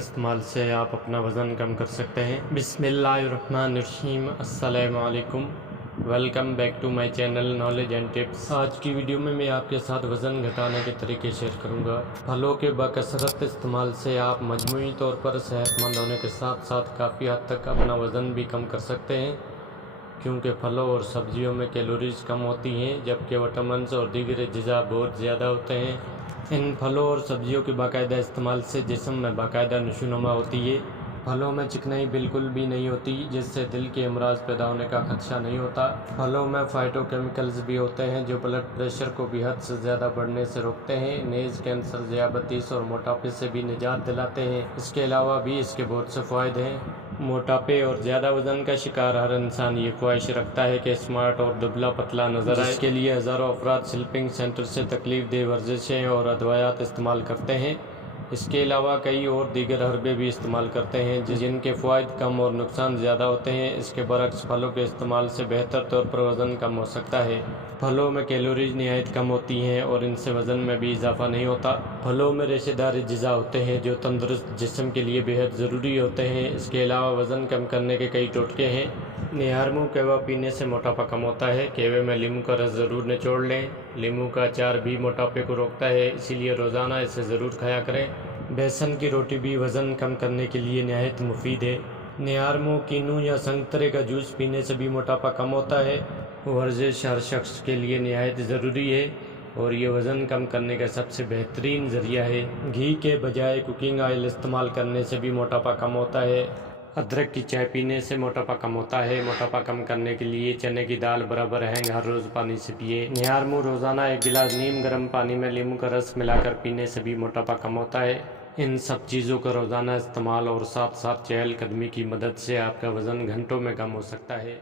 इस्तेमाल से आप अपना वज़न कम कर सकते हैं। बिस्मिल्लाहिर्रहमानिर्रहीम, अस्सलामु अलैकुम, welcome back to my channel knowledge and tips. आज की वीडियो में मैं आपके साथ वज़न घटाने के तरीके शेयर करूंगा। फलों के बाकसरत इस्तेमाल से आप मजमूई तौर पर सेहतमंद होने के साथ साथ काफ़ी हद तक अपना वज़न भी कम कर सकते हैं, क्योंकि फलों और सब्जियों में कैलोरीज कम होती हैं, जबकि विटामिन्स और दीगर अज़ा बहुत ज़्यादा होते हैं। इन फलों और सब्जियों के बाकायदा इस्तेमाल से जिस्म में बाकायदा नशोनुमा होती है। फलों में चिकनाई बिल्कुल भी नहीं होती, जिससे दिल के अमराज पैदा होने का खदशा नहीं होता। फलों में फाइटोकेमिकल्स भी होते हैं जो ब्लड प्रेशर को भी हद से ज़्यादा बढ़ने से रोकते हैं, नेज़, कैंसर, ज़ियाबतीस और मोटापे से भी निजात दिलाते हैं। इसके अलावा भी इसके बहुत से फ़ायदे हैं। मोटापे और ज़्यादा वज़न का शिकार हर इंसान ये ख्वाहिश रखता है कि स्मार्ट और दुबला पतला नजर आए। इसके लिए हज़ारों अफराद स्लीपिंग सेंटर से तकलीफ दे वर्जिशें और अदवायात इस्तेमाल करते हैं। इसके अलावा कई और दीगर हर्बे भी इस्तेमाल करते हैं जिनके फ़वाइद कम और नुकसान ज़्यादा होते हैं। इसके बरक्स फलों के इस्तेमाल से बेहतर तौर पर वज़न कम हो सकता है। फलों में कैलोरीज निहायत कम होती हैं और इनसे वज़न में भी इजाफा नहीं होता। फलों में रेशेदार अज़ा होते हैं जो तंदुरुस्त जिस्म के लिए बेहद ज़रूरी होते हैं। इसके अलावा वज़न कम करने के कई टोटके हैं। निहारमू कहवा पीने से मोटापा कम होता है। कहवे में नींबू का रस ज़रूर निचोड़ लें। नींबू का अचार भी मोटापे को रोकता है, इसीलिए रोज़ाना इसे ज़रूर खाया करें। बेसन की रोटी भी वज़न कम करने के लिए निहायत मुफीद है। निहारमू, कीनू या संतरे का जूस पीने से भी मोटापा कम होता है। वर्जिश हर शख्स के लिए निहायत ज़रूरी है और ये वज़न कम करने का सबसे बेहतरीन ज़रिया है। घी के बजाय कुकिंग ऑयल इस्तेमाल करने से भी मोटापा कम होता है। अदरक की चाय पीने से मोटापा कम होता है। मोटापा कम करने के लिए चने की दाल बराबर हैंग हर रोज़ पानी से पिए। निहारमू रोज़ाना 1 गिलास नीम गर्म पानी में नींबू का रस मिलाकर पीने से भी मोटापा कम होता है। इन सब चीज़ों का रोज़ाना इस्तेमाल और साथ साथ चहलकदमी की मदद से आपका वज़न घंटों में कम हो सकता है।